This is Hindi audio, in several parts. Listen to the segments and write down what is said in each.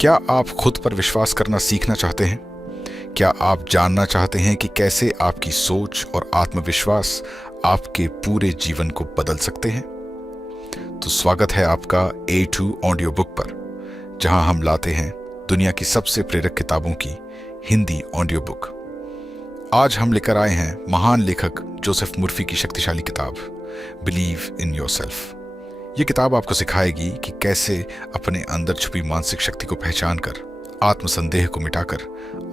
क्या आप खुद पर विश्वास करना सीखना चाहते हैं? क्या आप जानना चाहते हैं कि कैसे आपकी सोच और आत्मविश्वास आपके पूरे जीवन को बदल सकते हैं? तो स्वागत है आपका A2 ऑडियो बुक पर, जहां हम लाते हैं दुनिया की सबसे प्रेरक किताबों की हिंदी ऑडियो बुक। आज हम लेकर आए हैं महान लेखक जोसेफ मुर्फी की शक्तिशाली किताब बिलीव इन योरसेल्फ। ये किताब आपको सिखाएगी कि कैसे अपने अंदर छुपी मानसिक शक्ति को पहचान कर, आत्मसंदेह को मिटाकर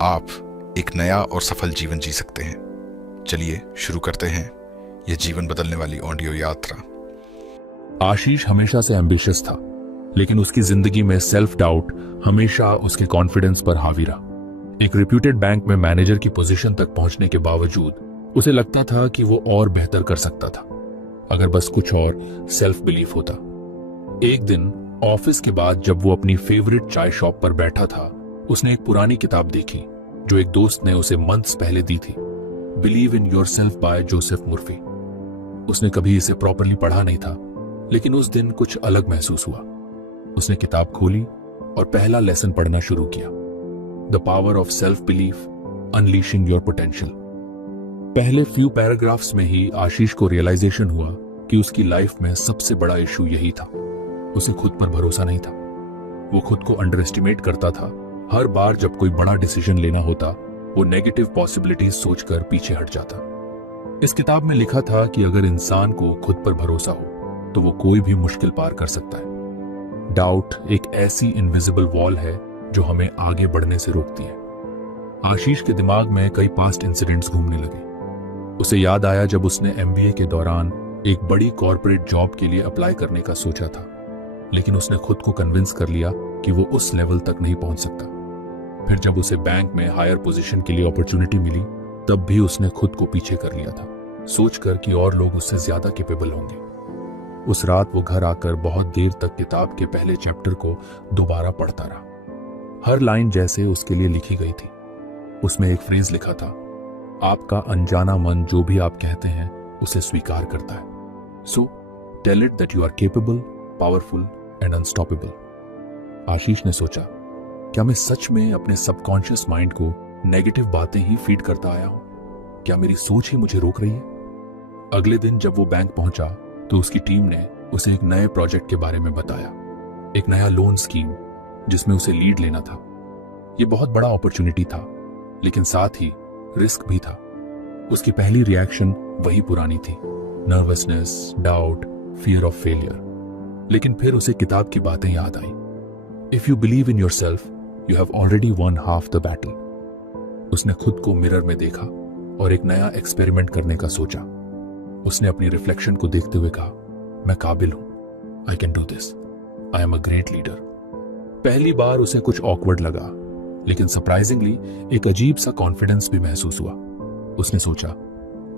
आप एक नया और सफल जीवन जी सकते हैं। चलिए शुरू करते हैं यह जीवन बदलने वाली ऑडियो यात्रा। आशीष हमेशा से एम्बिशियस था, लेकिन उसकी जिंदगी में सेल्फ डाउट हमेशा उसके कॉन्फिडेंस पर हावी रहा। एक रिप्यूटेड बैंक में मैनेजर की पोजीशन तक पहुंचने के बावजूद उसे लगता था कि वो और बेहतर कर सकता था, अगर बस कुछ और सेल्फ बिलीफ होता। एक दिन ऑफिस के बाद जब वो अपनी फेवरेट चाय शॉप पर बैठा था, उसने एक पुरानी किताब देखी जो एक दोस्त ने उसे मंथ्स पहले दी थी, believe in yourself by Joseph Murphy. उसने कभी इसे प्रॉपरली पढ़ा नहीं था, लेकिन उस दिन कुछ अलग महसूस हुआ। उसने किताब खोली और पहला लेसन पढ़ना शुरू किया, the power of self belief, unleashing your potential. पहले फ्यू पैराग्राफ्स में ही आशीष को रियलाइजेशन हुआ कि उसकी लाइफ में सबसे बड़ा इशू यही था, उसे खुद पर भरोसा नहीं था। वो खुद को अंडर एस्टिमेट करता था। हर बार जब कोई बड़ा डिसीजन लेना होता, वो नेगेटिव पॉसिबिलिटीज सोचकर पीछे हट जाता। इस किताब में लिखा था कि अगर इंसान को खुद पर भरोसा हो तो वो कोई भी मुश्किल पार कर सकता है। डाउट एक ऐसी इनविजिबल वॉल है जो हमें आगे बढ़ने से रोकती है। आशीष के दिमाग में कई पास्ट इंसिडेंट्स घूमने लगे। उसे याद आया जब उसने MBA के दौरान एक बड़ी कॉर्पोरेट जॉब के लिए अप्लाई करने का सोचा था, लेकिन उसने खुद को कन्विंस कर लिया कि वो उस लेवल तक नहीं पहुंच सकता। फिर जब उसे बैंक में हायर पोजीशन के लिए अपॉर्चुनिटी मिली, तब भी उसने खुद को पीछे कर लिया था, सोचकर कि और लोग उससे ज्यादा कैपेबल होंगे। उस रात वो घर आकर बहुत देर तक किताब के पहले चैप्टर को दोबारा पढ़ता रहा। हर लाइन जैसे उसके लिए लिखी गई थी। उसमें एक फ्रेज लिखा था, आपका अनजाना मन जो भी आप कहते हैं उसे स्वीकार करता है। So tell it that you are capable, powerful and unstoppable. Ashish ने सोचा, क्या मैं सच में अपने सबकॉन्शियस माइंड को नेगेटिव बातें ही फीड करता आया हूं? क्या मेरी सोच ही मुझे रोक रही है? अगले दिन जब वो बैंक पहुंचा तो उसकी टीम ने उसे एक नए प्रोजेक्ट के बारे में बताया, एक नया लोन स्कीम जिसमें उसे लीड लेना था। यह बहुत बड़ा अपॉर्चुनिटी था, लेकिन साथ ही रिस्क भी था। उसकी पहली रिएक्शन वही पुरानी थी, nervousness, doubt, fear of failure. लेकिन फिर उसे किताब की बातें याद आई। If you believe in yourself, you have already won half the battle. उसने खुद को मिरर में देखा और एक नया एक्सपेरिमेंट करने का सोचा। उसने अपनी रिफ्लेक्शन को देखते हुए कहा, मैं काबिल हूं, I can do this, I am a great leader. पहली बार उसे कुछ ऑकवर्ड लगा, लेकिन सरप्राइजिंगली एक अजीब सा कॉन्फिडेंस भी महसूस हुआ। उसने सोचा,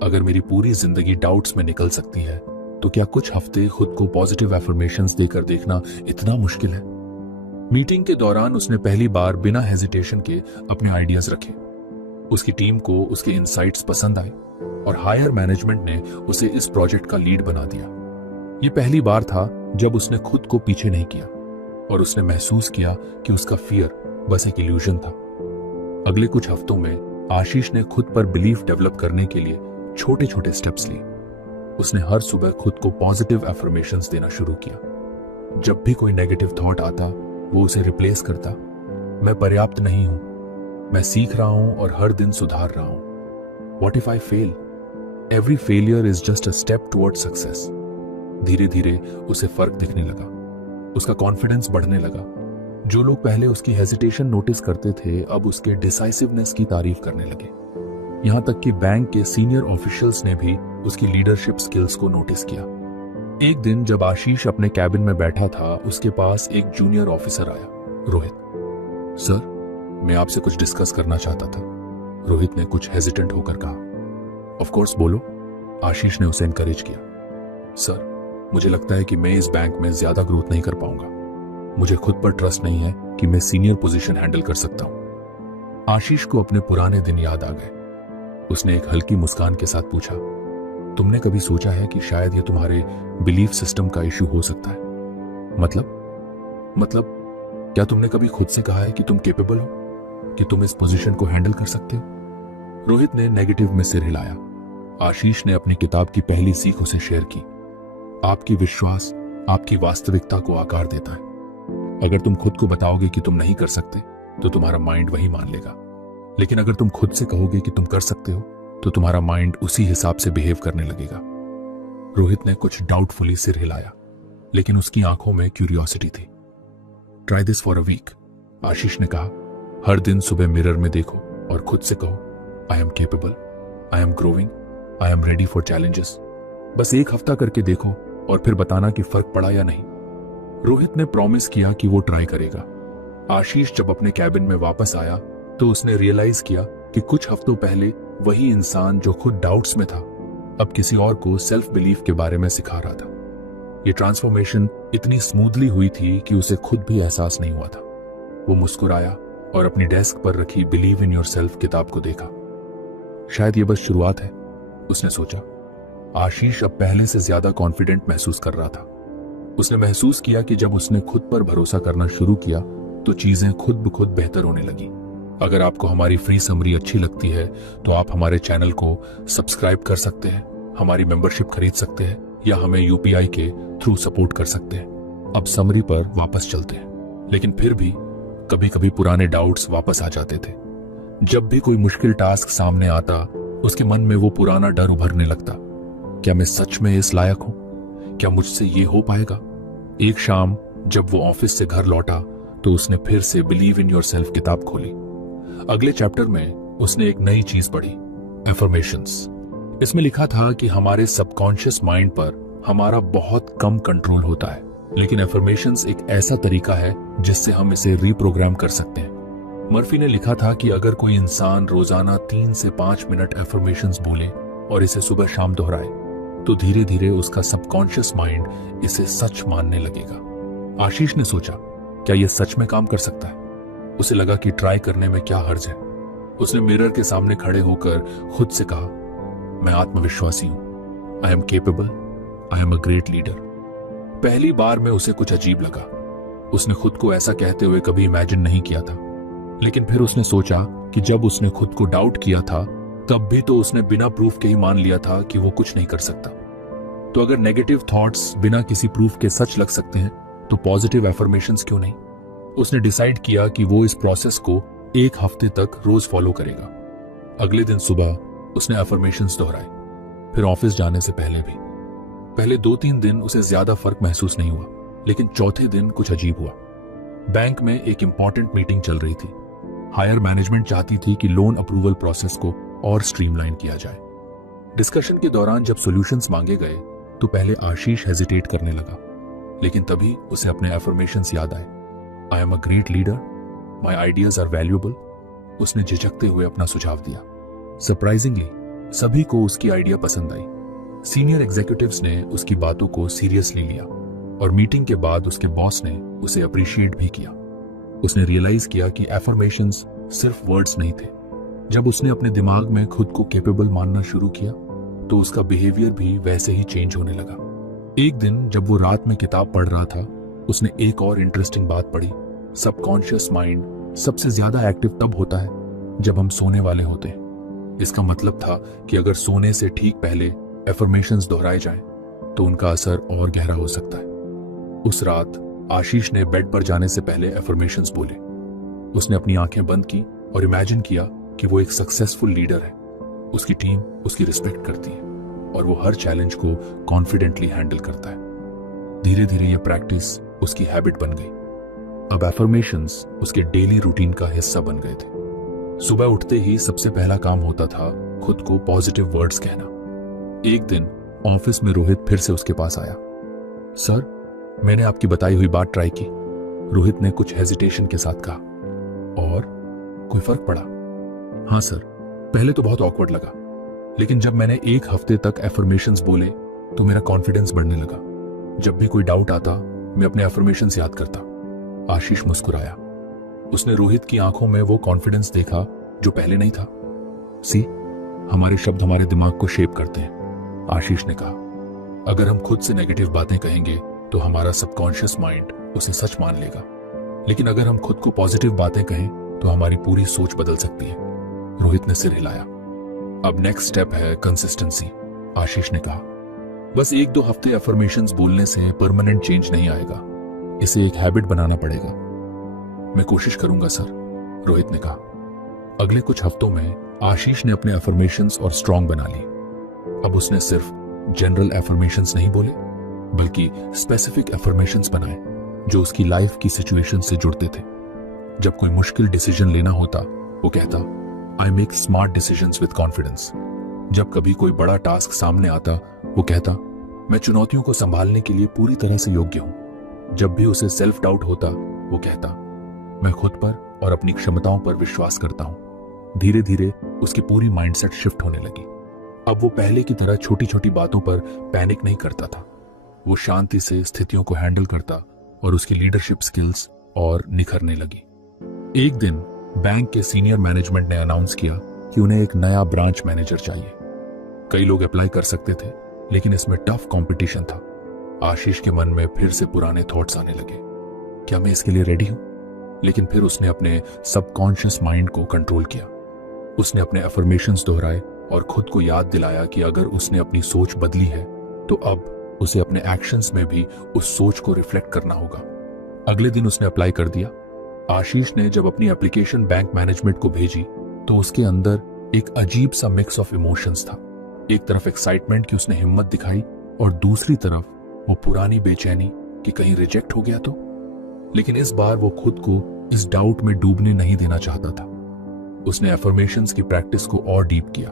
अगर मेरी पूरी जिंदगी डाउट्स में निकल सकती है, तो क्या कुछ हफ्ते खुद को पॉजिटिव एफर्मेशंस देकर देखना इतना मुश्किल है? मीटिंग के दौरान उसने पहली बार बिना हेजिटेशन के अपने आइडियाज रखे। उसकी टीम को उसके इनसाइट्स पसंद आए और हायर मैनेजमेंट ने उसे इस प्रोजेक्ट का लीड बना दिया। ये पहली बार था जब उसने खुद को पीछे नहीं किया और उसने महसूस किया कि उसका फियर बस एक इल्यूजन था। अगले कुछ हफ्तों में आशीष ने खुद पर बिलीफ डेवलप करने के लिए छोटे छोटे स्टेप्स लिए। उसने हर सुबह खुद को पॉजिटिव एफर्मेशंस देना शुरू किया। जब भी कोई नेगेटिव थॉट आता, वो उसे रिप्लेस करता, मैं पर्याप्त नहीं हूं, मैं सीख रहा हूं और हर दिन सुधार रहा हूं। What if I fail? Every failure is just a step toward success. धीरे धीरे उसे फर्क दिखने लगा, उसका कॉन्फिडेंस बढ़ने लगा। जो लोग पहले उसकी हेजिटेशन नोटिस करते थे, अब उसके डिसाइसिवनेस की तारीफ करने लगे। यहां तक कि बैंक के सीनियर ऑफिशियल्स ने भी उसकी लीडरशिप स्किल्स को नोटिस किया। एक दिन जब आशीष अपने कैबिन में बैठा था, उसके पास एक जूनियर ऑफिसर आया, रोहित। सर, मैं आपसे कुछ डिस्कस करना चाहता था, रोहित ने कुछ हेजिटेंट होकर कहा। ऑफ कोर्स, बोलो, आशीष ने उसे एनकरेज किया। सर, मुझे लगता है कि मैं इस बैंक में ज्यादा ग्रोथ नहीं कर पाऊंगा। मुझे खुद पर ट्रस्ट नहीं है कि मैं सीनियर पोजीशन हैंडल कर सकता हूं। आशीष को अपने पुराने दिन याद आ गए। उसने एक हल्की मुस्कान के साथ पूछा, तुमने कभी सोचा है कि शायद ये तुम्हारे बिलीफ सिस्टम का इश्यू हो सकता है? मतलब क्या तुमने कभी खुद से कहा है कि तुम केपेबल हो, कि तुम इस पोजीशन को हैंडल कर सकते हो? रोहित ने नेगेटिव में सिर हिलाया। आशीष ने अपनी किताब की पहली सीख उसे शेयर की। आपकी विश्वास आपकी वास्तविकता को आकार देता है। अगर तुम खुद को बताओगे कि तुम नहीं कर सकते तो तुम्हारा माइंड वही मान लेगा, लेकिन अगर तुम खुद से कहोगे कि तुम कर सकते हो तो तुम्हारा माइंड उसी हिसाब से बिहेव करने लगेगा। रोहित ने कुछ डाउटफुली सिर हिलाया, लेकिन उसकी आंखों में क्यूरियोसिटी थी। Try this for a week, Ashish ने कहा। हर दिन सुबह मिरर में देखो और खुद से कहो, I am capable, I am growing, I am ready for challenges. बस एक हफ्ता करके देखो और फिर बताना कि फर्क पड़ा या नहीं। रोहित ने प्रॉमिस किया कि वो ट्राई करेगा। आशीष जब अपने कैबिन में वापस आया तो उसने रियलाइज किया कि कुछ हफ्तों पहले वही इंसान जो खुद डाउट्स में था अब किसी और को सेल्फ बिलीफ के बारे में सिखा रहा था। ये ट्रांसफॉर्मेशन इतनी स्मूथली हुई थी कि उसे खुद भी एहसास नहीं हुआ था। वो मुस्कुराया और अपनी डेस्क पर रखी बिलीव इन योरसेल्फ किताब को देखा। शायद ये बस शुरुआत है, उसने सोचा। आशीष अब पहले से ज्यादा कॉन्फिडेंट महसूस कर रहा था। उसने महसूस किया कि जब उसने खुद पर भरोसा करना शुरू किया तो चीजें खुद ब खुद बेहतर होने लगी। अगर आपको हमारी फ्री समरी अच्छी लगती है तो आप हमारे चैनल को सब्सक्राइब कर सकते हैं, हमारी मेंबरशिप खरीद सकते हैं या हमें यूपीआई के थ्रू सपोर्ट कर सकते हैं। अब समरी पर वापस चलते हैं। लेकिन फिर भी कभी कभी पुराने डाउट्स वापस आ जाते थे। जब भी कोई मुश्किल टास्क सामने आता उसके मन में वो पुराना डर उभरने लगता। क्या मैं सच में इस लायक हूं? क्या मुझसे ये हो पाएगा? एक शाम जब वो ऑफिस से घर लौटा तो उसने फिर से बिलीव इन योरसेल्फ किताब खोली। अगले चैप्टर में उसने एक नई चीज पढ़ी, एफर्मेशंस। इसमें लिखा था कि हमारे सबकॉन्शियस माइंड पर हमारा बहुत कम कंट्रोल होता है, लेकिन एफर्मेशंस एक ऐसा तरीका है जिससे हम इसे रीप्रोग्राम कर सकते हैं। मर्फी ने लिखा था कि अगर कोई इंसान रोजाना 3 से 5 मिनट एफर्मेशंस बोले और इसे सुबह शाम दोहराए तो धीरे धीरे उसका सबकॉन्शियस माइंड इसे सच मानने लगेगा। आशीष ने सोचा, क्या यह सच में काम कर सकता है? उसे लगा कि ट्राई करने में क्या हर्ज है। उसने मिरर के सामने खड़े होकर खुद से कहा, मैं आत्मविश्वासी हूं, I am capable, I am a great leader. पहली बार में उसे कुछ अजीब लगा। उसने खुद को ऐसा कहते हुए कभी इमेजिन नहीं किया था। लेकिन फिर उसने सोचा कि जब उसने खुद को डाउट किया था तब भी तो उसने बिना प्रूफ के ही मान लिया था कि वो कुछ नहीं कर सकता। तो अगर नेगेटिव थॉट्स बिना किसी प्रूफ के सच लग सकते हैं तो पॉजिटिव एफर्मेशंस क्यों नहीं? उसने डिसाइड किया कि वो इस प्रोसेस को 1 हफ्ते तक रोज फॉलो करेगा। अगले दिन सुबह उसने एफर्मेशंस दोहराए, फिर ऑफिस जाने से पहले भी। पहले 2-3 दिन उसे ज्यादा फर्क महसूस नहीं हुआ, लेकिन चौथे दिन कुछ अजीब हुआ। बैंक में एक इंपॉर्टेंट मीटिंग चल रही थी। हायर मैनेजमेंट चाहती थी कि लोन अप्रूवल प्रोसेस को और स्ट्रीमलाइन किया जाए। डिस्कशन के दौरान जब सॉल्यूशंस मांगे गए तो पहले आशीष हेजिटेट करने लगा, लेकिन तभी उसे अपने एफर्मेशंस याद आए। I am a great leader, my ideas are valuable. उसने झिझकते हुए अपना सुझाव दिया। सरप्राइजिंगली सभी को उसकी आइडिया पसंद आई। सीनियर एग्जीक्यूटिव्स ने उसकी बातों को सीरियसली लिया और मीटिंग के बाद उसके बॉस ने उसे अप्रिशिएट भी किया। उसने रियलाइज किया कि एफर्मेशंस सिर्फ वर्ड्स नहीं थे। जब उसने अपने दिमाग में खुद को कैपेबल मानना शुरू किया तो उसका बिहेवियर भी वैसे ही चेंज होने लगा। एक दिन जब वो रात में किताब पढ़ रहा था उसने एक और इंटरेस्टिंग बात पढ़ी। सबकॉन्शियस माइंड सबसे ज्यादा एक्टिव तब होता है जब हम सोने वाले होते हैं। इसका मतलब था कि अगर सोने से ठीक पहले एफर्मेशंस दोहराए जाएं तो उनका असर और गहरा हो सकता है। उस रात आशीष ने बेड पर जाने से पहले एफर्मेशंस बोले। उसने अपनी आंखें बंद की और इमेजिन किया कि वो एक सक्सेसफुल लीडर है। उसकी टीम उसकी रिस्पेक्ट करती है और वो हर चैलेंज को कॉन्फिडेंटली हैंडल करता है। धीरे धीरे ये प्रैक्टिस उसकी हैबिट बन गई। अब एफर्मेशंस उसके डेली रूटीन का हिस्सा बन गए थे। सुबह उठते ही सबसे पहला काम होता था खुद को पॉजिटिव वर्ड्स कहना। एक दिन ऑफिस में रोहित फिर से उसके पास आया। सर, मैंने आपकी बताई हुई बात ट्राई की, रोहित ने कुछ हेजिटेशन के साथ कहा। और कोई फर्क पड़ा? हाँ सर, पहले तो बहुत ऑकवर्ड लगा, लेकिन जब मैंने 1 हफ्ते तक एफर्मेशंस बोले तो मेरा कॉन्फिडेंस बढ़ने लगा। जब भी कोई डाउट आता मैं अपने एफर्मेशंस याद करता। आशीष मुस्कुराया। उसने रोहित की आंखों में वो कॉन्फिडेंस देखा जो पहले नहीं था। सी, हमारे शब्द हमारे दिमाग को शेप करते हैं, आशीष ने कहा। अगर हम खुद से नेगेटिव बातें कहेंगे तो हमारा सबकॉन्शियस माइंड उसे सच मान लेगा, लेकिन अगर हम खुद को पॉजिटिव बातें कहें तो हमारी पूरी सोच बदल सकती है। रोहित ने सिर हिलाया। अब नेक्स्ट स्टेप है कंसिस्टेंसी, आशीष ने कहा। बस 1-2 हफ्ते अफर्मेशंस बोलने से परमानेंट चेंज नहीं आएगा, इसे एक हैबिट बनाना पड़ेगा। मैं कोशिश करूंगा सर, रोहित ने कहा। अगले कुछ हफ्तों में आशीष ने अपने अफर्मेशंस और स्ट्रॉन्ग बना ली। अब उसने सिर्फ जनरल अफर्मेशंस नहीं बोले, बल्कि स्पेसिफिक अफर्मेशंस बनाए जो उसकी लाइफ की सिचुएशन से जुड़ते थे। जब कोई मुश्किल डिसीजन लेना होता, वो कहता, I make smart decisions with confidence. जब कभी कोई बड़ा टास्क सामने आता, वो कहता, मैं चुनौतियों को संभालने के लिए पूरी तरह से योग्य हूं। जब भी उसे सेल्फ डाउट होता, वो कहता, मैं खुद पर और अपनी क्षमताओं पर विश्वास करता हूं। धीरे धीरे उसकी पूरी माइंडसेट शिफ्ट होने लगी। अब वो पहले की तरह छोटी छोटी बातों पर पैनिक नहीं करता था। वो शांति से स्थितियों को हैंडल करता और उसकी लीडरशिप स्किल्स और निखरने लगी। एक दिन बैंक के सीनियर मैनेजमेंट ने अनाउंस किया कि उन्हें एक नया ब्रांच मैनेजर चाहिए। कई लोग अप्लाई कर सकते थे, लेकिन इसमें टफ कंपटीशन था। आशीष के मन में फिर से पुराने थॉट्स आने लगे, क्या मैं इसके लिए रेडी हूं? लेकिन फिर उसने अपने सबकॉन्शियस माइंड को कंट्रोल किया। उसने अपने अफर्मेशंस दोहराए और खुद को याद दिलाया कि अगर उसने अपनी सोच बदली है तो अब उसे अपने एक्शंस में भी उस सोच को रिफ्लेक्ट करना होगा। अगले दिन उसने अप्लाई कर दिया। आशीष ने जब अपनी एप्लीकेशन बैंक मैनेजमेंट को भेजी तो उसके अंदर एक अजीब सा मिक्स ऑफ इमोशंस था। एक तरफ एक्साइटमेंट की उसने हिम्मत दिखाई और दूसरी तरफ वो पुरानी बेचैनी कि कहीं रिजेक्ट हो गया तो। लेकिन इस बार वो खुद को इस डाउट में डूबने नहीं देना चाहता था। उसने एफर्मेशंस की प्रैक्टिस को और डीप किया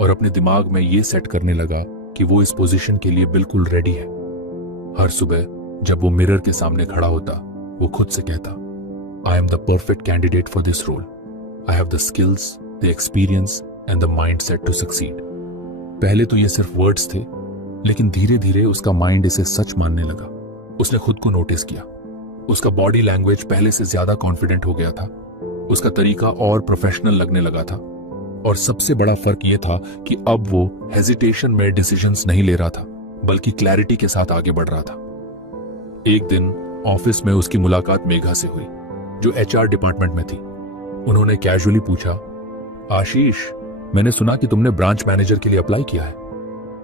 और अपने दिमाग में ये सेट करने लगा कि वो इस पोजीशन के लिए बिल्कुल रेडी है। हर सुबह जब वो मिरर के सामने खड़ा होता, वो खुद से कहता, I am the perfect candidate for this role. I have the skills, the experience and the mindset to succeed. पहले तो ये सिर्फ वर्ड्स थे, लेकिन धीरे धीरे उसका माइंड इसे सच मानने लगा। उसने खुद को नोटिस किया। उसका बॉडी लैंग्वेज पहले से ज्यादा कॉन्फिडेंट हो गया था। उसका तरीका और प्रोफेशनल लगने लगा था। और सबसे बड़ा फर्क यह था कि अब वो हेजिटेशन में डिसीजंस नहीं ले रहा था, बल्कि क्लैरिटी के साथ आगे बढ़ रहा था। एक दिन ऑफिस में उसकी मुलाकात मेघा से हुई, जो एचआर डिपार्टमेंट में थी। उन्होंने कैजुअली पूछा, आशीष, मैंने सुना कि तुमने ब्रांच मैनेजर के लिए अप्लाई किया है।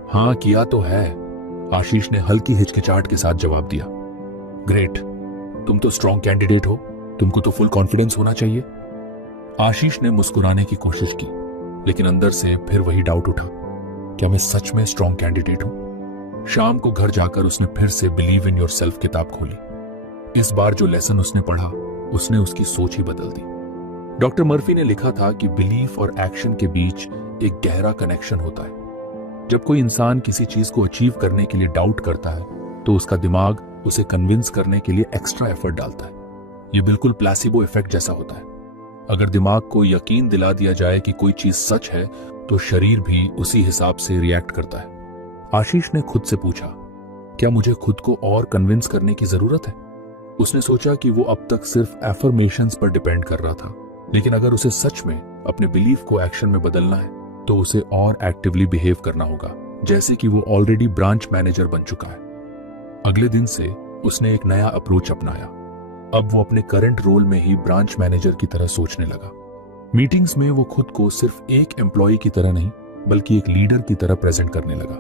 हाँ, किया तो है, आशीष ने हल्की हिचकिचाहट के साथ जवाब दिया। ग्रेट, तुम तो स्ट्रॉन्ग कैंडिडेट हो, तुमको तो फुल कॉन्फिडेंस होना चाहिए। आशीष ने मुस्कुराने की कोशिश की, लेकिन अंदर से फिर वही डाउट उठा, क्या मैं सच में स्ट्रॉन्ग कैंडिडेट हूं? शाम को घर जाकर उसने फिर से बिलीव इन योरसेल्फ किताब खोली। इस बार जो लेसन उसने पढ़ा, उसने उसकी सोच ही बदल दी। डॉक्टर मर्फी ने लिखा था कि बिलीफ और एक्शन के बीच एक गहरा कनेक्शन होता है। जब कोई इंसान किसी चीज को अचीव करने के लिए डाउट करता है, तो उसका दिमाग उसे कन्विंस करने के लिए एक्स्ट्रा एफर्ट डालता है। यह बिल्कुल प्लेसिबो इफेक्ट जैसा होता है। अगर दिमाग को यकीन दिला दिया जाए कि कोई चीज सच है, तो शरीर भी उसी हिसाब से रिएक्ट करता है। आशीष ने खुद से पूछा, क्या मुझे खुद को और कन्विंस करने की जरूरत है? उसने सोचा कि वो अब तक सिर्फ एफर्मेशंस पर डिपेंड कर रहा था, लेकिन अगर उसे सच में अपने बिलीफ को एक्शन में बदलना है, तो उसे और एक्टिवली बिहेव करना होगा, जैसे कि वो ऑलरेडी ब्रांच मैनेजर बन चुका है। अगले दिन से उसने एक नया अप्रोच अपनाया। अब वो अपने करंट रोल में ही ब्रांच मैनेजर की तरह सोचने लगा। मीटिंग्स में वो खुद को सिर्फ एक एम्प्लॉय की तरह नहीं, बल्कि एक लीडर की तरह प्रेजेंट करने लगा।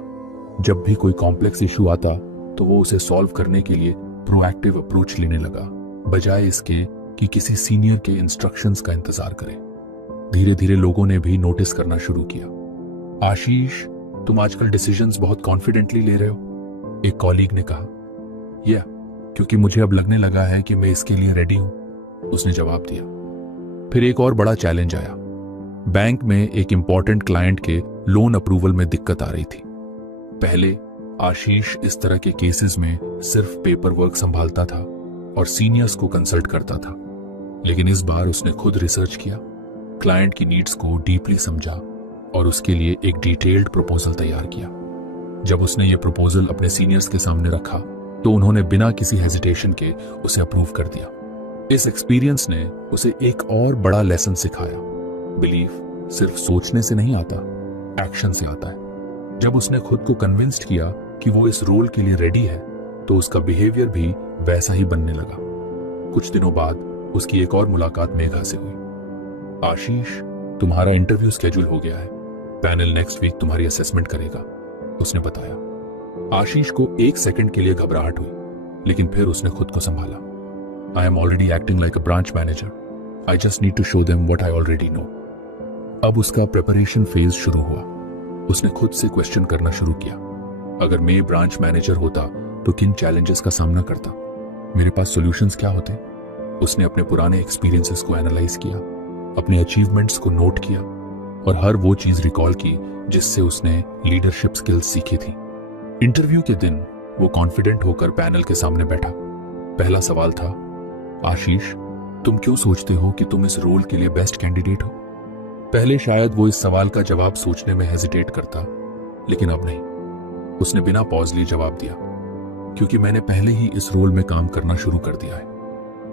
जब भी कोई कॉम्प्लेक्स इशू आता, तो वो उसे सॉल्व करने के लिए प्रोएक्टिव अप्रोच लेने लगा, बजाय इसके कि किसी सीनियर के इंस्ट्रक्शंस का इंतजार करे। धीरे धीरे लोगों ने भी नोटिस करना शुरू किया, आशीष, तुम आजकल डिसीजंस बहुत कॉन्फिडेंटली ले रहे हो। एक कॉलीग ने कहा, या क्योंकि मुझे अब लगने लगा है कि मैं इसके लिए रेडी हूं, उसने जवाब दिया। फिर एक और बड़ा चैलेंज आया। बैंक में एक इंपॉर्टेंट क्लाइंट के लोन अप्रूवल में दिक्कत आ रही थी। पहले आशीष इस तरह के केसेस में सिर्फ पेपर वर्क संभालता था और सीनियर्स को कंसल्ट करता था, लेकिन इस बार उसने खुद रिसर्च किया, क्लाइंट की नीड्स को डीपली समझा और उसके लिए एक डिटेल्ड प्रपोजल तैयार किया। जब उसने ये प्रपोजल अपने सीनियर्स के सामने रखा, तो उन्होंने बिना किसी हेजिटेशन के उसे अप्रूव कर दिया। इस एक्सपीरियंस ने उसे एक और बड़ा लेसन सिखाया, बिलीफ सिर्फ सोचने से नहीं आता, एक्शन से आता है। जब उसने खुद को कन्विंस्ड किया कि वो इस रोल के लिए रेडी है, तो उसका बिहेवियर भी वैसा ही बनने लगा। कुछ दिनों बाद उसकी एक और मुलाकात मेघा से हुई। आशीष, तुम्हारा इंटरव्यू स्केड्यूल हो गया है, पैनल नेक्स्ट वीक तुम्हारी असेसमेंट करेगा, उसने बताया। आशीष को एक सेकंड के लिए घबराहट हुई, लेकिन फिर उसने खुद को संभाला। I am already acting like a branch manager, I just need to show them what I already know. अब उसका प्रिपरेशन फेज शुरू हुआ। उसने खुद से क्वेश्चन करना शुरू किया, अगर मैं ब्रांच मैनेजर होता तो किन चैलेंजेस का सामना करता, मेरे पास सॉल्यूशंस क्या होते। उसने अपने पुराने एक्सपीरियंसेस को एनालाइज किया, अपने अचीवमेंट्स को नोट किया और हर वो चीज रिकॉल की जिससे उसने लीडरशिप स्किल्स सीखी थी। इंटरव्यू के दिन वो कॉन्फिडेंट होकर पैनल के सामने बैठा। पहला सवाल था, आशीष, तुम क्यों सोचते हो कि तुम इस रोल के लिए बेस्ट कैंडिडेट हो? पहले शायद वो इस सवाल का जवाब सोचने में हेजिटेट करता, लेकिन अब नहीं। उसने बिना पॉज लिए जवाब दिया, क्योंकि मैंने पहले ही इस रोल में काम करना शुरू कर दिया है।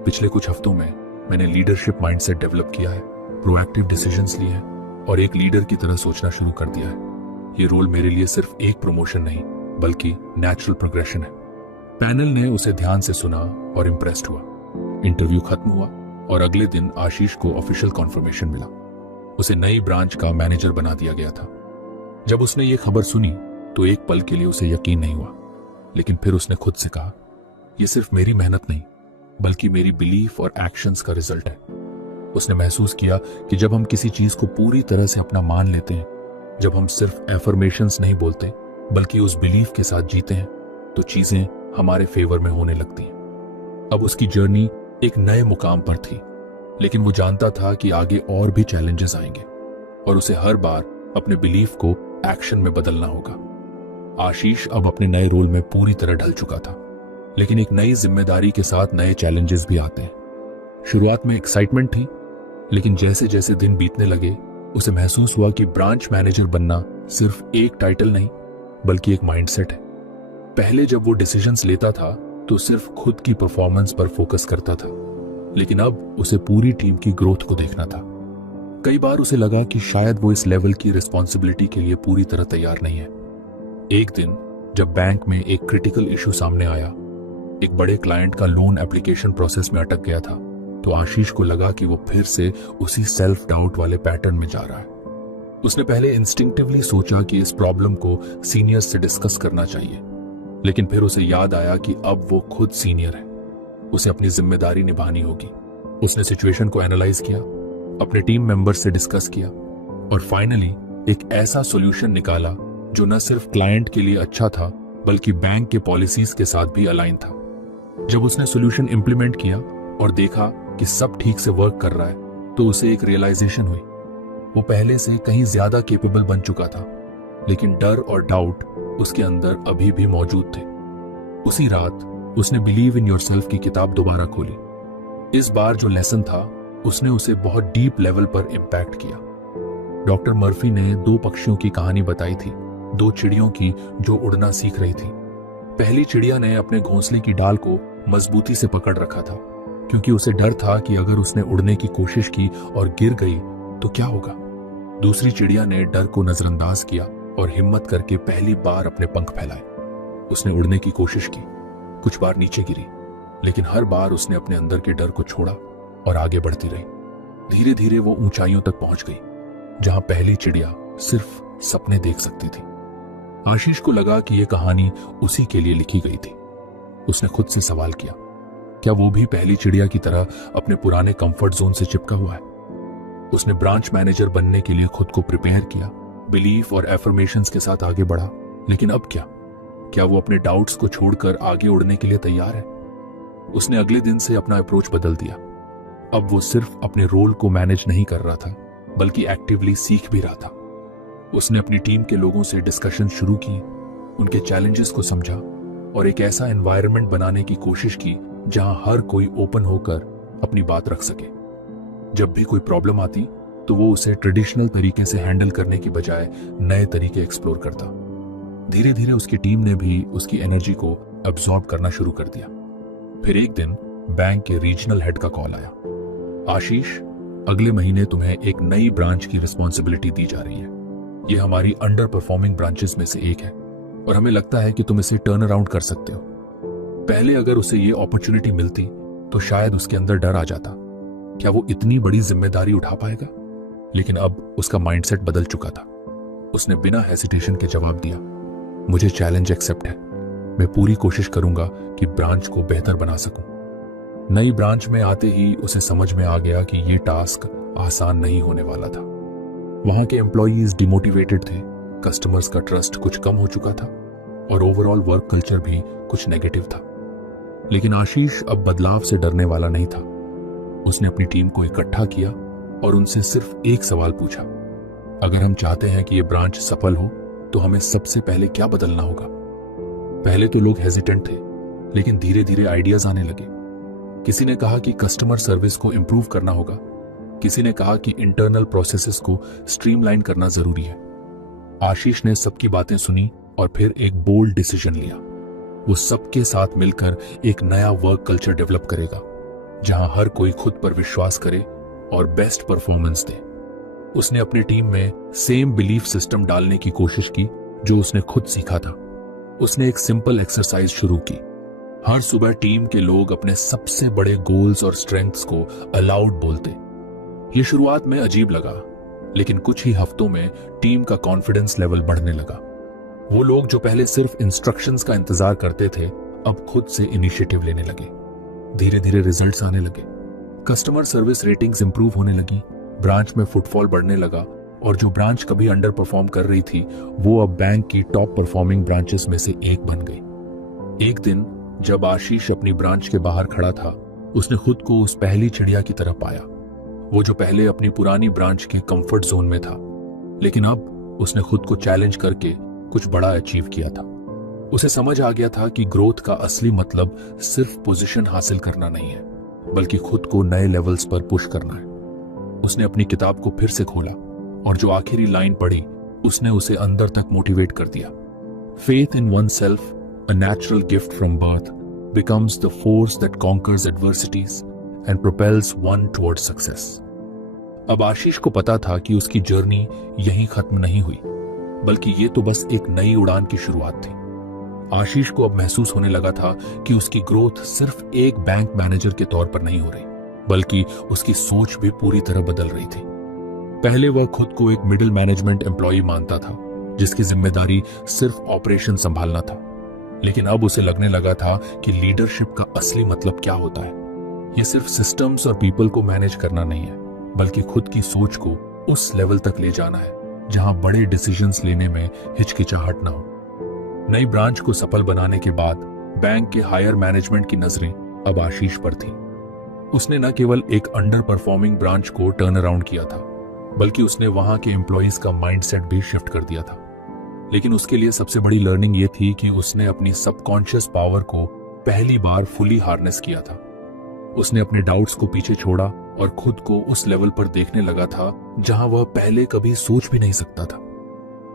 पिछले कुछ हफ्तों में मैंने लीडरशिप माइंडसेट डेवलप किया है, प्रोएक्टिव डिसीजंस लिए हैं और एक लीडर की तरह सोचना शुरू कर दिया है। ये रोल मेरे लिए सिर्फ एक प्रमोशन नहीं, बल्कि नेचुरल प्रोग्रेशन है। पैनल ने उसे ध्यान से सुना और इंप्रेस्ड हुआ। इंटरव्यू खत्म हुआ और अगले दिन आशीष को ऑफिशियल कॉन्फर्मेशन मिला। उसे नई ब्रांच का मैनेजर बना दिया गया था। जब उसने ये खबर सुनी तो एक पल के लिए उसे यकीन नहीं हुआ, लेकिन फिर उसने खुद से कहा, यह सिर्फ मेरी मेहनत नहीं, बल्कि मेरी बिलीफ और एक्शंस का रिजल्ट है। उसने महसूस किया कि जब हम किसी चीज को पूरी तरह से अपना मान लेते हैं, जब हम सिर्फ एफर्मेशंस नहीं बोलते बल्कि उस बिलीफ के साथ जीते हैं, तो चीजें हमारे फेवर में होने लगती हैं। अब उसकी जर्नी एक नए मुकाम पर थी, लेकिन वो जानता था कि आगे और भी चैलेंजेस आएंगे और उसे हर बार अपने बिलीफ को एक्शन में बदलना होगा। आशीष अब अपने नए रोल में पूरी तरह ढल चुका था, लेकिन एक नई जिम्मेदारी के साथ नए चैलेंजेस भी आते हैं। शुरुआत में एक्साइटमेंट थी, लेकिन जैसे जैसे दिन बीतने लगे उसे महसूस हुआ कि ब्रांच मैनेजर बनना सिर्फ एक टाइटल नहीं, बल्कि एक माइंडसेट है। पहले जब वो डिसीजंस लेता था तो सिर्फ खुद की परफॉर्मेंस पर फोकस करता था, लेकिन अब उसे पूरी टीम की ग्रोथ को देखना था। कई बार उसे लगा कि शायद वो इस लेवल की रिस्पॉन्सिबिलिटी के लिए पूरी तरह तैयार नहीं है। एक दिन जब बैंक में एक क्रिटिकल इशू सामने आया, एक बड़े क्लाइंट का लोन एप्लीकेशन प्रोसेस में अटक गया था, तो आशीष को लगा कि वो फिर से उसी सेल्फ डाउट वाले पैटर्न में जा रहा है। उसने पहले इंस्टिंक्टिवली सोचा कि इस प्रॉब्लम को सीनियर्स से डिस्कस करना चाहिए, लेकिन फिर उसे याद आया कि अब वो खुद सीनियर है, उसे अपनी जिम्मेदारी निभानी होगी। उसने सिचुएशन को एनालाइज किया, अपने टीम मेंबर से डिस्कस किया और फाइनली एक ऐसा सॉल्यूशन निकाला जो न सिर्फ क्लाइंट के लिए अच्छा था, बल्कि बैंक के पॉलिसीज के साथ भी अलाइन था। जब उसने सॉल्यूशन इंप्लीमेंट किया और देखा कि सब ठीक से वर्क कर रहा है, तो उसे एक रियलाइजेशन हुई। वो पहले से कहीं ज्यादा केपेबल बन चुका था, लेकिन डर और डाउट उसके अंदर अभी भी मौजूद थे। उसी रात उसने बिलीव इन योरसेल्फ की किताब दोबारा खोली। इस बार जो लेसन था उसने उसे बहुत डीप लेवल पर इंपैक्ट किया। डॉक्टर मर्फी ने 2 पक्षियों की कहानी बताई थी, 2 चिड़ियों की जो उड़ना सीख रही थी। पहली चिड़िया ने अपने घोंसले की डाल को मजबूती से पकड़ रखा था, क्योंकि उसे डर था कि अगर उसने उड़ने की कोशिश की और गिर गई तो क्या होगा। दूसरी चिड़िया ने डर को नजरअंदाज किया और हिम्मत करके पहली बार अपने पंख फैलाए। उसने उड़ने की कोशिश की, कुछ बार नीचे गिरी, लेकिन हर बार उसने अपने अंदर के डर को छोड़ा और आगे बढ़ती रही। धीरे धीरे वो ऊंचाइयों तक पहुंच गई, जहां पहली चिड़िया सिर्फ सपने देख सकती थी। आशीष को लगा कि यह कहानी उसी के लिए लिखी गई थी। उसने खुद से सवाल किया, क्या वो भी पहली चिड़िया की तरह अपने पुराने कंफर्ट जोन से चिपका हुआ है? उसने ब्रांच मैनेजर बनने के लिए खुद को प्रिपेयर किया, बिलीफ और एफर्मेशंस के साथ आगे बढ़ा, लेकिन अब क्या वो अपने डाउट्स को छोड़कर आगे उड़ने के लिए तैयार है? उसने अगले दिन से अपना अप्रोच बदल दिया। अब वो सिर्फ अपने रोल को मैनेज नहीं कर रहा था, बल्कि एक्टिवली सीख भी रहा था। उसने अपनी टीम के लोगों से डिस्कशन शुरू की, उनके चैलेंजेस को समझा और एक ऐसा एनवायरनमेंट बनाने की कोशिश की जहां हर कोई ओपन होकर अपनी बात रख सके। जब भी कोई प्रॉब्लम आती तो वो उसे ट्रेडिशनल तरीके से हैंडल करने की बजाय नए तरीके एक्सप्लोर करता। धीरे धीरे उसकी टीम ने भी उसकी एनर्जी को अब्सॉर्ब करना शुरू कर दिया। फिर एक दिन बैंक के रीजनल हेड का कॉल आया, आशीष, अगले महीने तुम्हें एक नई ब्रांच की रिस्पॉन्सिबिलिटी दी जा रही है। यह हमारी अंडर परफॉर्मिंग ब्रांचेस में से एक है और हमें लगता है कि तुम इसे टर्न अराउंड कर सकते हो। पहले अगर उसे ये अपॉर्चुनिटी मिलती तो शायद उसके अंदर डर आ जाता, क्या वो इतनी बड़ी जिम्मेदारी उठा पाएगा? लेकिन अब उसका माइंडसेट बदल चुका था। उसने बिना हेसिटेशन के जवाब दिया, मुझे चैलेंज एक्सेप्ट है, मैं पूरी कोशिश करूंगा कि ब्रांच को बेहतर बना सकूं। नई ब्रांच में आते ही उसे समझ में आ गया कि यह टास्क आसान नहीं होने वाला था। वहां के एम्प्लॉयज डिमोटिवेटेड थे, कस्टमर्स का ट्रस्ट कुछ कम हो चुका था और ओवरऑल वर्क कल्चर भी कुछ नेगेटिव था। लेकिन आशीष अब बदलाव से डरने वाला नहीं था। उसने अपनी टीम को इकट्ठा किया और उनसे सिर्फ एक सवाल पूछा, अगर हम चाहते हैं कि यह ब्रांच सफल हो तो हमें सबसे पहले क्या बदलना होगा? पहले तो लोग हेजिटेंट थे, लेकिन धीरे धीरे आइडियाज आने लगे। किसी ने कहा कि कस्टमर सर्विस को इंप्रूव करना होगा, किसी ने कहा कि इंटरनल प्रोसेसेस को स्ट्रीमलाइन करना जरूरी है। आशीष ने सबकी बातें सुनी और फिर एक बोल्ड डिसीजन लिया। वो सबके साथ मिलकर एक नया वर्क कल्चर डेवलप करेगा, जहां हर कोई खुद पर विश्वास करे और बेस्ट परफॉर्मेंस दे। उसने अपनी टीम में सेम बिलीफ सिस्टम डालने की कोशिश की जो उसने खुद सीखा था। उसने एक सिंपल एक्सरसाइज शुरू की। हर सुबह टीम के लोग अपने सबसे बड़े गोल्स और स्ट्रेंथ्स को अलाउड बोलते। ये शुरुआत में अजीब लगा, लेकिन कुछ ही हफ्तों में टीम का कॉन्फिडेंस लेवल बढ़ने लगा। वो लोग जो पहले सिर्फ इंस्ट्रक्शंस का इंतजार करते थे, अब खुद से इनिशिएटिव लेने लगे। धीरे धीरे रिजल्ट्स आने लगे, कस्टमर सर्विस रेटिंग्स इंप्रूव होने लगी, ब्रांच में फुटफॉल बढ़ने लगा और जो ब्रांच कभी अंडर परफॉर्म कर रही थी, वो अब बैंक की टॉप परफॉर्मिंग ब्रांचेस में से एक बन गई। एक दिन जब आशीष अपनी ब्रांच के बाहर खड़ा था, उसने खुद को उस पहली चिड़िया की तरह पाया, वो जो पहले अपनी पुरानी ब्रांच के कंफर्ट जोन में था। लेकिन अब उसने खुद को चैलेंज करके कुछ बड़ा अचीव किया था। उसे समझ आ गया था कि ग्रोथ का असली मतलब सिर्फ पोजीशन हासिल करना नहीं है, बल्कि खुद को नए लेवल्स पर पुश करना है। उसने अपनी किताब को फिर से खोला और जो आखिरी लाइन पढ़ी, उसने उसे अंदर तक मोटिवेट कर दिया। Faith in one self, a natural gift from birth, becomes the force that conquers adversities and propels one towards success. अब आशीष को पता था कि उसकी जर्नी यहीं खत्म नहीं हुई, बल्कि ये तो बस एक नई उड़ान की शुरुआत थी। आशीष को अब महसूस होने लगा था कि उसकी ग्रोथ सिर्फ एक बैंक मैनेजर के तौर पर नहीं हो रही, बल्कि उसकी सोच भी पूरी तरह बदल रही थी। पहले वह खुद को एक मिडिल मैनेजमेंट एम्प्लॉय मानता था, जिसकी जिम्मेदारी सिर्फ ऑपरेशन संभालना था। लेकिन अब उसे लगने लगा था कि लीडरशिप का असली मतलब क्या होता है। यह सिर्फ सिस्टम्स और पीपल को मैनेज करना नहीं है, बल्कि खुद की सोच को उस लेवल तक ले जाना है जहां बड़े डिसीजंस लेने में हिचकिचाहट ना हो। नई ब्रांच को सफल बनाने के बाद बैंक के हायर मैनेजमेंट की नजरें अब आशीष पर थी। उसने न केवल एक अंडर परफॉर्मिंग ब्रांच को टर्न अराउंड किया था, बल्कि उसने वहां के एम्प्लॉयज का माइंडसेट भी शिफ्ट कर दिया था। लेकिन उसके लिए सबसे बड़ी लर्निंग ये थी कि उसने अपनी सबकॉन्शियस पावर को पहली बार फुली हार्नेस किया था। उसने अपने डाउट्स को पीछे छोड़ा और खुद को उस लेवल पर देखने लगा था जहां वह पहले कभी सोच भी नहीं सकता था।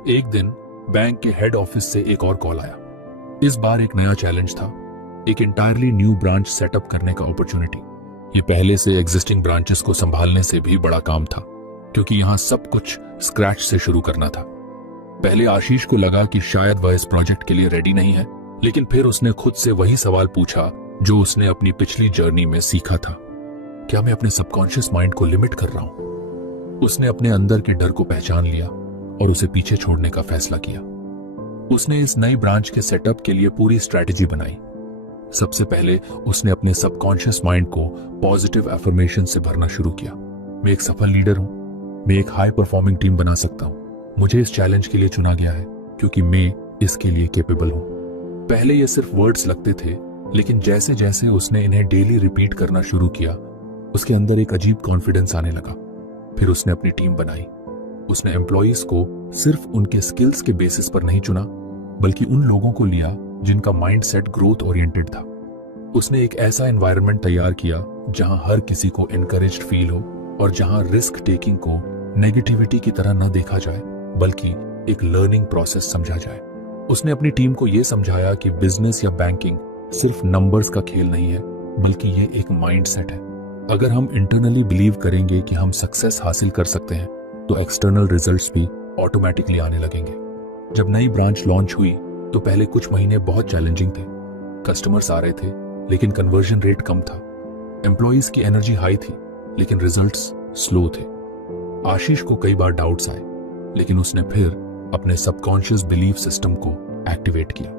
एक दिन बैंक के हेड ऑफिस से एक और कॉल आया। इस बार एक नया चैलेंज था, एक इंटायरली न्यू ब्रांच सेटअप करने का अपॉर्चुनिटी। ये पहले से एग्जिस्टिंग ब्रांचेस को संभालने से भी बड़ा काम था, क्योंकि यहां सब कुछ स्क्रैच से शुरू करना था। पहले आशीष को लगा कि शायद वह इस प्रोजेक्ट के लिए रेडी नहीं है, लेकिन फिर उसने खुद से वही सवाल पूछा जो उसने अपनी पिछली जर्नी में सीखा था, क्या मैं अपने सबकॉन्शियस माइंड को लिमिट कर रहा हूं? उसने अपने अंदर के डर को पहचान लिया और उसे पीछे छोड़ने का फैसला किया। उसने इस नई ब्रांच के सेटअप के लिए पूरी स्ट्रैटेजी बनाई। सबसे पहले उसने अपने सबकॉन्शियस माइंड को पॉजिटिव एफर्मेशन से भरना शुरू किया। मैं एक सफल लीडर हूं, मैं एक हाई परफॉर्मिंग टीम बना सकता हूं, मुझे इस चैलेंज के लिए चुना गया है क्योंकि मैं इसके लिए कैपेबल हूं। पहले ये सिर्फ वर्ड्स लगते थे, लेकिन जैसे जैसे उसने इन्हें डेली रिपीट करना शुरू किया, उसके अंदर एक अजीब कॉन्फिडेंस आने लगा। फिर उसने अपनी टीम बनाई। उसने एम्प्लॉयज को सिर्फ उनके स्किल्स के बेसिस पर नहीं चुना, बल्कि उन लोगों को लिया जिनका माइंडसेट ग्रोथ ओरिएंटेड था। उसने एक ऐसा एनवायरनमेंट तैयार किया जहां हर किसी को एनकरेज्ड फील हो और जहां रिस्क टेकिंग को नेगेटिविटी की तरह न देखा जाए, बल्कि एक लर्निंग प्रोसेस समझा जाए। उसने अपनी टीम को यह समझाया कि बिजनेस या बैंकिंग सिर्फ नंबर्स का खेल नहीं है, बल्कि ये एक माइंडसेट है। अगर हम इंटरनली बिलीव करेंगे कि हम सक्सेस हासिल कर सकते हैं, तो एक्सटर्नल रिजल्ट्स भी ऑटोमेटिकली आने लगेंगे। जब नई ब्रांच लॉन्च हुई तो पहले कुछ महीने बहुत चैलेंजिंग थे। कस्टमर्स आ रहे थे, लेकिन कन्वर्जन रेट कम था। एम्प्लॉइज की एनर्जी हाई थी, लेकिन रिजल्ट्स स्लो थे। आशीष को कई बार डाउट्स आए, लेकिन उसने फिर अपने सबकॉन्शियस बिलीफ सिस्टम को एक्टिवेट किया।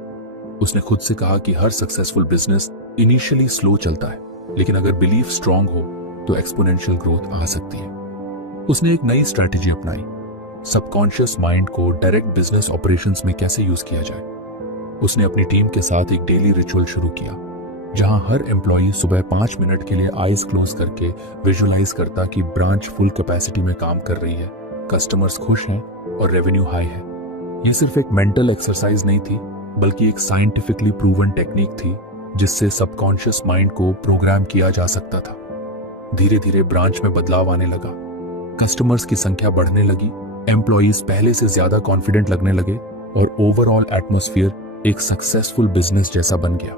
उसने खुद से कहा कि हर सक्सेसफुल बिजनेस इनिशियली स्लो चलता है, लेकिन अगर बिलीफ स्ट्रांग हो तो एक्सपोनेंशियल ग्रोथ आ सकती है। उसने एक नई स्ट्रैटेजी अपनाई, सबकॉन्शियस माइंड को डायरेक्ट बिजनेस ऑपरेशंस में कैसे यूज किया जाए। उसने अपनी टीम के साथ एक डेली रिचुअल शुरू किया, जहां हर एम्प्लॉई सुबह 5 मिनट के लिए आईज क्लोज करके विजुअलाइज करता कि ब्रांच फुल कैपेसिटी में काम कर रही है, कस्टमर्स खुश हैं और रेवेन्यू हाई है। यह सिर्फ एक मेंटल एक्सरसाइज नहीं थी, बल्कि एक साइंटिफिकली प्रूवन टेक्निक थी जिससे सबकॉन्शियस माइंड को प्रोग्राम किया जा सकता था। धीरे धीरे ब्रांच में बदलाव आने लगा, कस्टमर्स की संख्या बढ़ने लगी, एम्प्लॉइज पहले से ज्यादा कॉन्फिडेंट लगने लगे और ओवरऑल एटमॉस्फेयर एक सक्सेसफुल बिजनेस जैसा बन गया।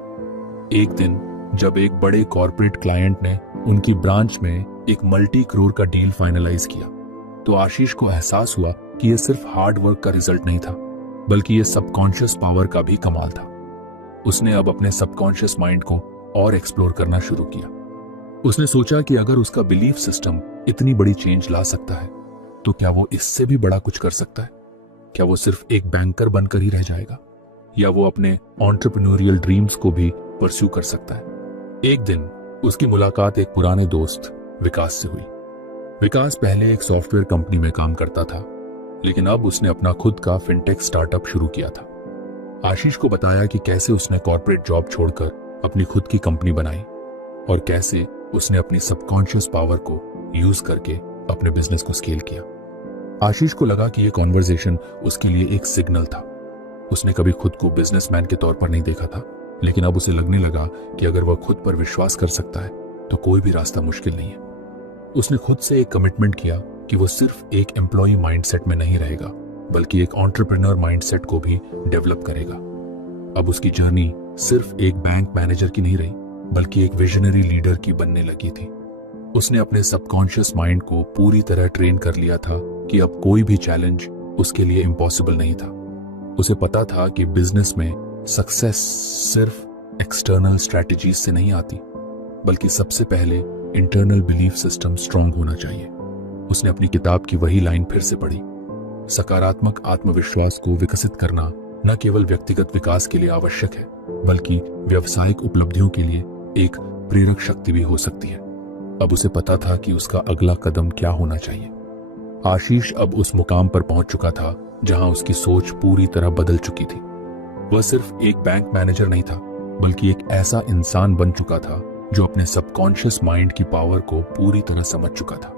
एक दिन जब एक बड़े कॉर्पोरेट क्लाइंट ने उनकी ब्रांच में एक मल्टी करोड़ का डील फाइनलाइज किया, तो आशीष को एहसास हुआ कि यह सिर्फ हार्ड वर्क का रिजल्ट नहीं था, बल्कि यह सबकॉन्शियस पावर का भी कमाल था। उसने अब अपने सबकॉन्शियस माइंड को और एक्सप्लोर करना शुरू किया। उसने सोचा कि अगर उसका बिलीफ सिस्टम इतनी बड़ी चेंज ला सकता है, तो क्या वो इससे भी बड़ा कुछ कर सकता है? क्या वो सिर्फ एक बैंकर बनकर ही रह जाएगा, या वो अपने एंटरप्रेन्योरियल ड्रीम्स को भी परस्यू कर सकता है? एक दिन उसकी मुलाकात एक पुराने दोस्त विकास से हुई। विकास पहले एक सॉफ्टवेयर कंपनी में काम करता था, लेकिन अब उसने अपना खुद का फिनटेक स्टार्टअप शुरू किया था। आशीष को बताया कि कैसे उसने कॉर्पोरेट जॉब छोड़कर अपनी खुद की कंपनी बनाई और कैसे उसने अपनी सबकॉन्शियस पावर को यूज करके अपने बिजनेस को स्केल किया। आशीष को लगा कि यह कॉन्वर्सेशन उसके लिए एक सिग्नल था। उसने कभी खुद को बिजनेसमैन के तौर पर नहीं देखा था, लेकिन अब उसे लगने लगा कि अगर वह खुद पर विश्वास कर सकता है तो कोई भी रास्ता मुश्किल नहीं है। उसने खुद से एक कमिटमेंट किया कि वो सिर्फ एक एम्प्लॉय माइंडसेट में नहीं रहेगा, बल्कि एक एंटरप्रेन्योर माइंडसेट को भी डेवलप करेगा। अब उसकी जर्नी सिर्फ एक बैंक मैनेजर की नहीं रही, बल्कि एक विजनरी लीडर की बनने लगी थी। उसने अपने सबकॉन्शियस माइंड को पूरी तरह ट्रेन कर लिया था कि अब कोई भी चैलेंज उसके लिए इम्पॉसिबल नहीं था। उसे पता था कि बिजनेस में सक्सेस सिर्फ एक्सटर्नल स्ट्रैटेजीज से नहीं आती, बल्कि सबसे पहले इंटरनल बिलीफ सिस्टम स्ट्रांग होना चाहिए। उसने अपनी किताब की वही लाइन फिर से पढ़ी, सकारात्मक आत्मविश्वास को विकसित करना न केवल व्यक्तिगत विकास के लिए आवश्यक है, बल्कि व्यावसायिक उपलब्धियों के लिए एक प्रेरक शक्ति भी हो सकती है। अब उसे पता था कि उसका अगला कदम क्या होना चाहिए। आशीष अब उस मुकाम पर पहुंच चुका था जहां उसकी सोच पूरी तरह बदल चुकी थी। वह सिर्फ एक बैंक मैनेजर नहीं था, बल्कि एक ऐसा इंसान बन चुका था जो अपने सबकॉन्शियस माइंड की पावर को पूरी तरह समझ चुका था।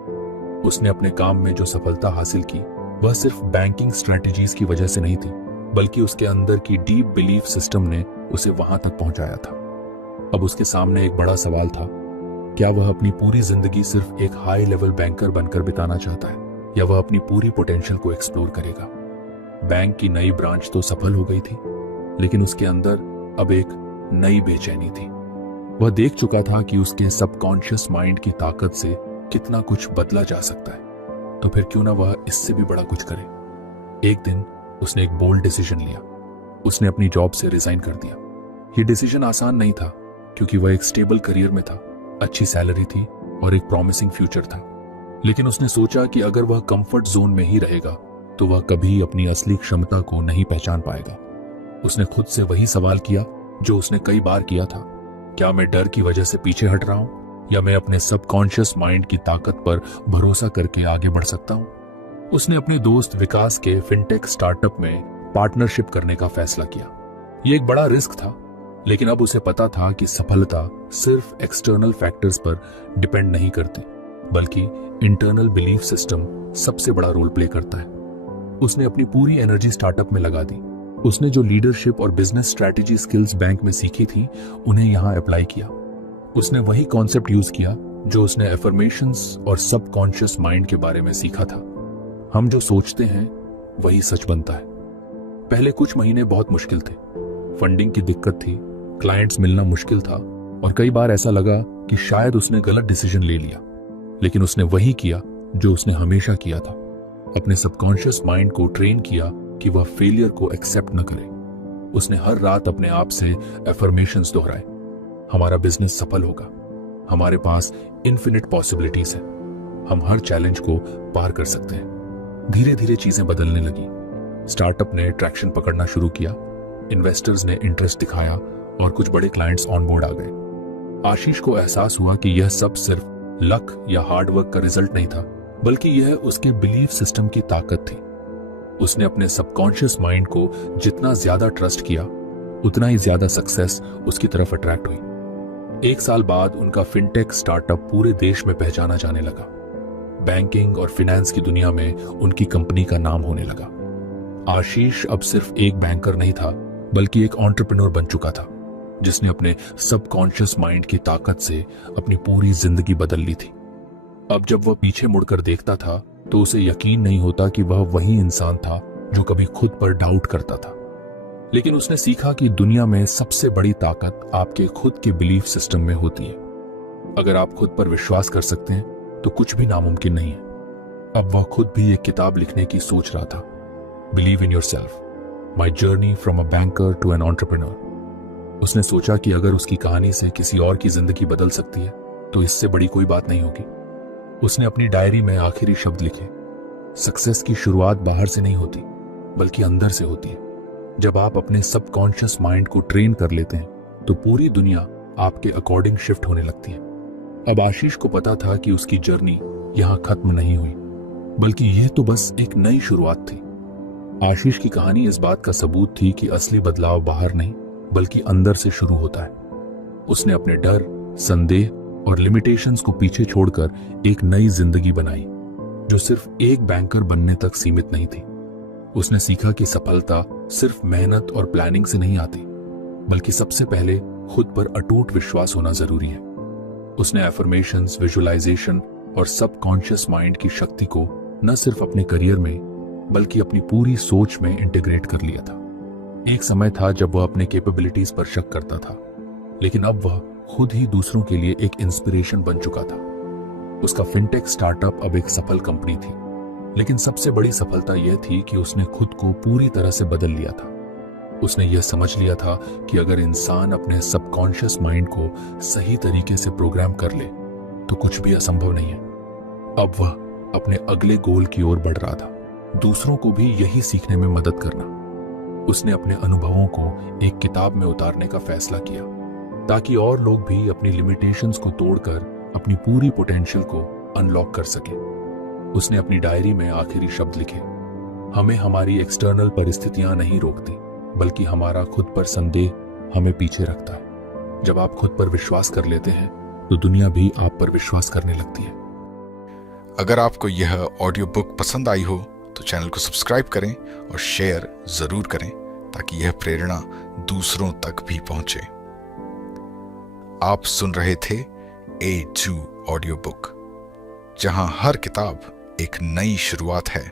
उसने अपने काम में जो सफलता हासिल की, वह सिर्फ बैंकिंग स्ट्रेटजीज की वजह से नहीं थी, बल्कि उसके अंदर की डीप बिलीफ सिस्टम ने उसे वहां तक पहुंचाया था। अब उसके सामने एक बड़ा सवाल था, क्या वह अपनी पूरी जिंदगी सिर्फ एक हाई लेवल बैंकर बनकर बिताना चाहता है, या वह अपनी पूरी पोटेंशियल को एक्सप्लोर करेगा? बैंक की नई ब्रांच तो सफल हो गई थी, लेकिन उसके अंदर अब एक नई बेचैनी थी। वह देख चुका था कि उसके सबकॉन्शियस माइंड की ताकत से कितना कुछ बदला जा सकता है, तो फिर क्यों ना वह इससे भी बड़ा कुछ करे। एक दिन उसने एक बोल्ड डिसीजन लिया। उसने अपनी जॉब से रिजाइन कर दिया। यह डिसीजन आसान नहीं था, क्योंकि वह एक स्टेबल करियर में था, अच्छी सैलरी थी और एक प्रॉमिसिंग फ्यूचर था। लेकिन उसने सोचा कि अगर वह कंफर्ट जोन में ही रहेगा तो वह कभी अपनी असली क्षमता को नहीं पहचान पाएगा। उसने खुद से वही सवाल किया जो उसने कई बार किया था, क्या मैं डर की वजह से पीछे हट रहा हूं, या मैं अपने सबकॉन्शियस माइंड की ताकत पर भरोसा करके आगे बढ़ सकता हूं? उसने अपने दोस्त विकास के फिनटेक स्टार्टअप में पार्टनरशिप करने का फैसला किया। यह एक बड़ा रिस्क था, लेकिन अब उसे पता था कि सफलता सिर्फ एक्सटर्नल फैक्टर्स पर डिपेंड नहीं करती, बल्कि इंटरनल बिलीफ सिस्टम सबसे बड़ा रोल प्ले करता है। उसने अपनी पूरी एनर्जी स्टार्टअप में लगा दी। उसने जो लीडरशिप और बिजनेस स्ट्रैटेजी स्किल्स बैंक में सीखी थी, उन्हें यहां अप्लाई किया। उसने वही कॉन्सेप्ट यूज किया जो उसने एफर्मेशंस और सबकॉन्शियस माइंड के बारे में सीखा था। हम जो सोचते हैं वही सच बनता है। पहले कुछ महीने बहुत मुश्किल थे। फंडिंग की दिक्कत थी, क्लाइंट्स मिलना मुश्किल था और कई बार ऐसा लगा कि शायद उसने गलत डिसीजन ले लिया। लेकिन उसने वही किया जो उसने हमेशा किया था, अपने सबकॉन्शियस माइंड को ट्रेन किया कि वह फेलियर को एक्सेप्ट न करे। उसने हर रात अपने आप से एफर्मेशंस दोहराए, हमारा बिजनेस सफल होगा, हमारे पास इन्फिनिट पॉसिबिलिटीज है। हम हर चैलेंज को पार कर सकते हैं। धीरे धीरे चीजें बदलने लगी। स्टार्टअप ने ट्रैक्शन पकड़ना शुरू किया, इन्वेस्टर्स ने इंटरेस्ट दिखाया और कुछ बड़े क्लाइंट्स ऑन बोर्ड आ गए। आशीष को एहसास हुआ कि यह सब सिर्फ लक या हार्ड वर्क का रिजल्ट नहीं था, बल्कि यह उसके बिलीफ सिस्टम की ताकत थी। उसने अपने सबकॉन्शियस माइंड को जितना ज्यादा ट्रस्ट किया, उतना ही ज्यादा सक्सेस उसकी तरफ अट्रैक्ट हुई। 1 साल बाद उनका फिनटेक स्टार्टअप पूरे देश में पहचाना जाने लगा। बैंकिंग और फाइनेंस की दुनिया में उनकी कंपनी का नाम होने लगा। आशीष अब सिर्फ एक बैंकर नहीं था, बल्कि एक एंटरप्रेन्योर बन चुका था, जिसने अपने सबकॉन्शियस माइंड की ताकत से अपनी पूरी जिंदगी बदल ली थी। अब जब वह पीछे मुड़कर देखता था तो उसे यकीन नहीं होता कि वह वही इंसान था जो कभी खुद पर डाउट करता था। लेकिन उसने सीखा कि दुनिया में सबसे बड़ी ताकत आपके खुद के बिलीफ सिस्टम में होती है। अगर आप खुद पर विश्वास कर सकते हैं तो कुछ भी नामुमकिन नहीं है। अब वह खुद भी एक किताब लिखने की सोच रहा था, believe in yourself, my journey from a banker to an entrepreneur. उसने सोचा कि अगर उसकी कहानी से किसी और की जिंदगी बदल सकती है तो इससे बड़ी कोई बात नहीं होगी। उसने अपनी डायरी में आखिरी शब्द लिखे, सक्सेस की शुरुआत बाहर से नहीं होती, बल्कि अंदर से होती है। जब आप अपने सबकॉन्शियस माइंड को ट्रेन कर लेते हैं तो पूरी दुनिया आपके अकॉर्डिंग शिफ्ट होने लगती है। अब आशीष को पता था कि उसकी जर्नी यहां खत्म नहीं हुई, बल्कि यह तो बस एक नई शुरुआत थी। आशीष की कहानी इस बात का सबूत थी कि असली बदलाव बाहर नहीं, बल्कि अंदर से शुरू होता है। उसने अपने डर, संदेह और लिमिटेशंस को पीछे छोड़कर एक नई जिंदगी बनाई, जो सिर्फ एक बैंकर बनने तक सीमित नहीं थी। उसने सीखा कि सफलता सिर्फ मेहनत और प्लानिंग से नहीं आती, बल्कि सबसे पहले खुद पर अटूट विश्वास होना जरूरी है। उसने एफर्मेशंस, विजुअलाइजेशन और सबकॉन्शियस माइंड की शक्ति को न सिर्फ अपने करियर में, बल्कि अपनी पूरी सोच में इंटीग्रेट कर लिया था। एक समय था जब वह अपने कैपेबिलिटीज पर शक करता था, लेकिन अब वह खुद ही दूसरों के लिए एक इंस्पिरेशन बन चुका था। उसका फिनटेक स्टार्टअप अब एक सफल कंपनी थी, लेकिन सबसे बड़ी सफलता यह थी कि उसने खुद को पूरी तरह से बदल लिया था। उसने यह समझ लिया था कि अगर इंसान अपने सबकॉन्शियस माइंड को सही तरीके से प्रोग्राम कर ले तो कुछ भी असंभव नहीं है। अब वह अपने अगले गोल की ओर बढ़ रहा था, दूसरों को भी यही सीखने में मदद करना। उसने अपने अनुभवों को एक किताब में उतारने का फैसला किया, ताकि और लोग भी अपनी लिमिटेशंस को तोड़कर अपनी पूरी पोटेंशियल को अनलॉक कर सके। उसने अपनी डायरी में आखिरी शब्द लिखे, हमें हमारी एक्सटर्नल परिस्थितियां नहीं रोकती, बल्कि हमारा खुद पर संदेह हमें पीछे रखता है। जब आप खुद पर विश्वास कर लेते हैं तो दुनिया भी आप पर विश्वास करने लगती है। अगर आपको यह ऑडियो बुक पसंद आई हो तो चैनल को सब्सक्राइब करें और शेयर जरूर करें, ताकि यह प्रेरणा दूसरों तक भी पहुंचे। आप सुन रहे थे A2 ऑडियो बुक, जहां हर किताब एक नई शुरुआत है।